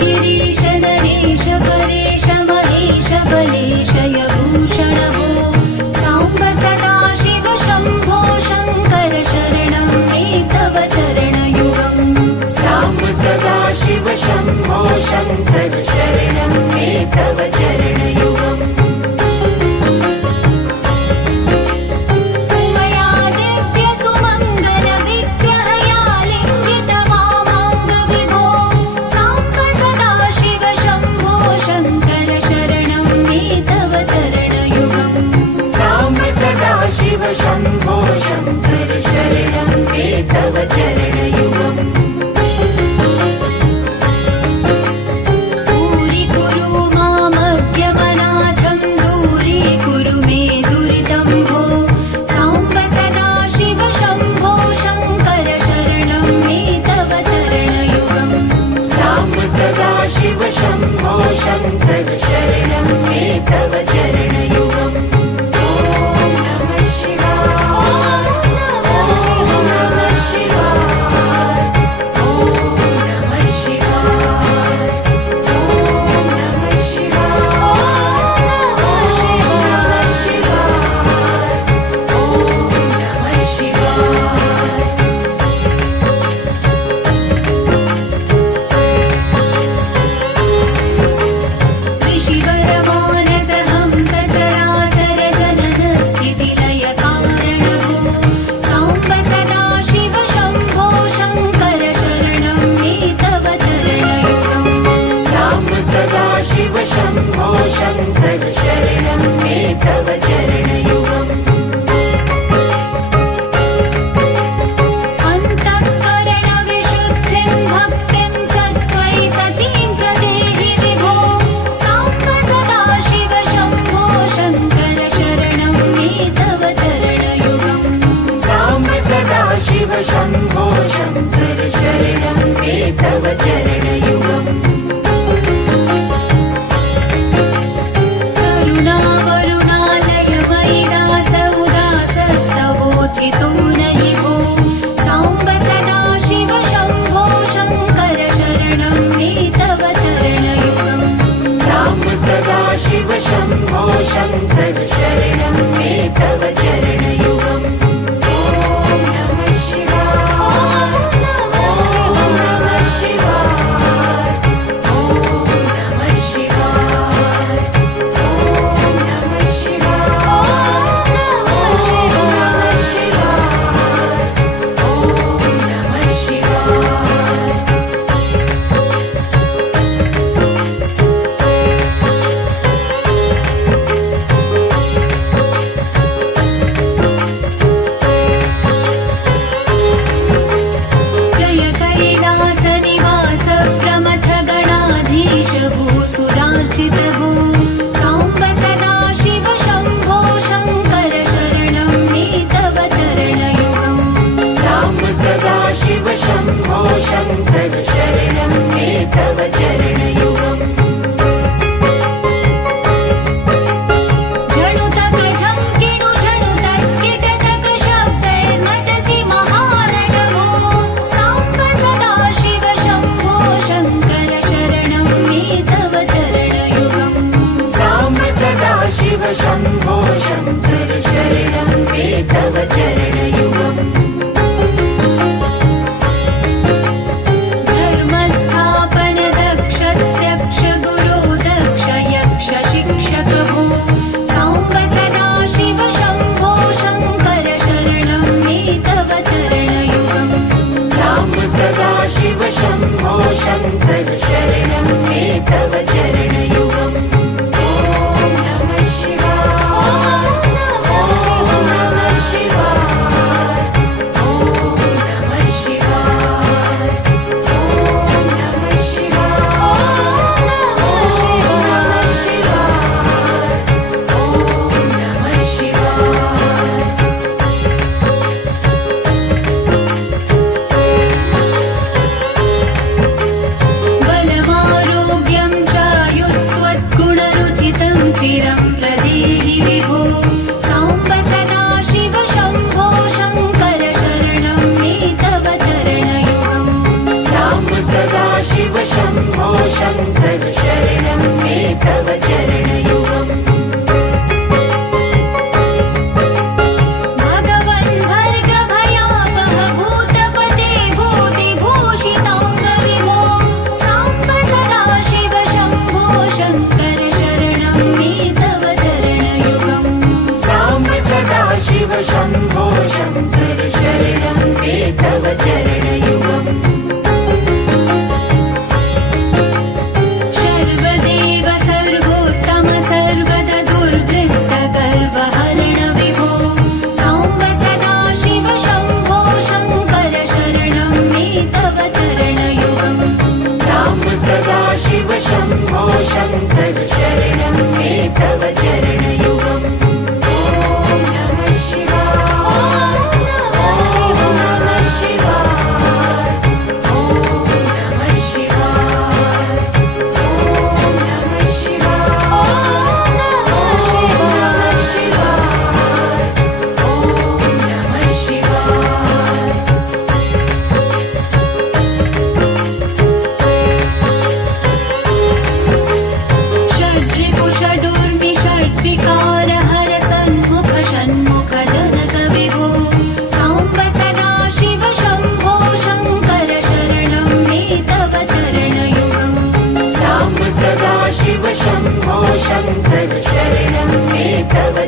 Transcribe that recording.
गिरीश नरेश परेश महेश बलेशय भूषण भो साम्ब सदा शिव शम्भो शङ्कर शरणं मे तव चरणयुगम् साम्ब सदा शिव शम्भो शङ्कर शरणं मे तव चरणयुगम् मया दिव्य सुमङ्गल विग्रहया लिङ्गित वामाङ्ग विभो साम्ब सदा शिव शम्भो शङ्कर शरणं मे तव चरणयुगम् साम्ब सदा शिव शम्भो शङ्कर शरणं मे तव चरणयुगम् दूरीकुरु मामज्ञमनाथं दूरीकुरु मे दुरितं भो साम्ब सदा शिव शम्भो शङ्कर शरणं मे तव चरणयुगम् साम्ब सदा शिव शम्भो शङ्कर शरणं मे तव चरणयुगम् ॐ नमः शिवाय ॐ नमः शिवाय ॐ नमः शिवाय ॐ नमः शिवाय ॐ नमः शिवाय ऋषिवरमानस हंस चराचर जनन स्थितिलय कारण भो साम्ब सदा शिव शम्भो शङ्कर शरणं मे तव चरणयुगम् साम्ब सदा शिव शम्भो शङ्कर शरणं मे तव चरणयुगम् अन्तःकरणविशुद्धिं भक्तिं च त्वयि सतीं प्रदेहि विभो साम्ब सदा शिव शम्भो शङ्कर शरणं मे तव चरणयुगम् साम्ब सदा शिव शम्भो शङ्कर शरणं मे तव चरणयुगम् करुणावरुणालय मयि दास उदासस्तवोचितो नहि भो साम्ब सदा शिव शम्भो शङ्कर शरणं मे तव चरणयुगम् साम्ब सदा शिव शम्भो शङ्कर शरणं मे तव चरणयुगम् ॐ नमः शिवाय ॐ नमः शिवाय ॐ नमः शिवाय ॐ नमः शिवाय ॐ नमः शिवाय जय कैलास निवास प्रमथ गणाधीश भूसुरार्चित भो साम्ब सदा शिव शम्भो शङ्कर शरणं मे तव चरणयुगम् साम्ब सदा शिव शम्भो शङ्कर शरणं मे तव चरणयुगम् झणुतक झङ्किणु झणुतक किटतक शब्दैर्नटसि महारणभो साम्ब सदा शिव शम्भो शङ्कर शरणं मे तव चरणयुगम् शङ्कर शरणं मे तव चरणयुगम् साम्ब सदा शिव शम्भो शङ्कर शरणं मे तव चरणयुगम् सर्वदेव सर्वोत्तम सर्वदा दुर्वृत्त गर्वहरण विभो साम्ब सदा शिव शम्भो शङ्कर शरणं मे तव चरणयुगम् साम्ब सदा शिव शम्भो शङ्कर शरणं मे तव चरणयुगम् ॐ नमः शिवाय ॐ नमः शिवाय ॐ नमः शिवाय ॐ नमः शिवाय ॐ नमः शिवाय ॐ नमः शिवाय षड्रिपुषडूर्मि षड्विकार हर सन्मुख षण्मुख जनक विभो साम्ब सदा शिव शम्भो शङ्कर शरणं मे तव चरणयुगम् साम्ब सदा शिव शम्भो शङ्कर शरणं मे तव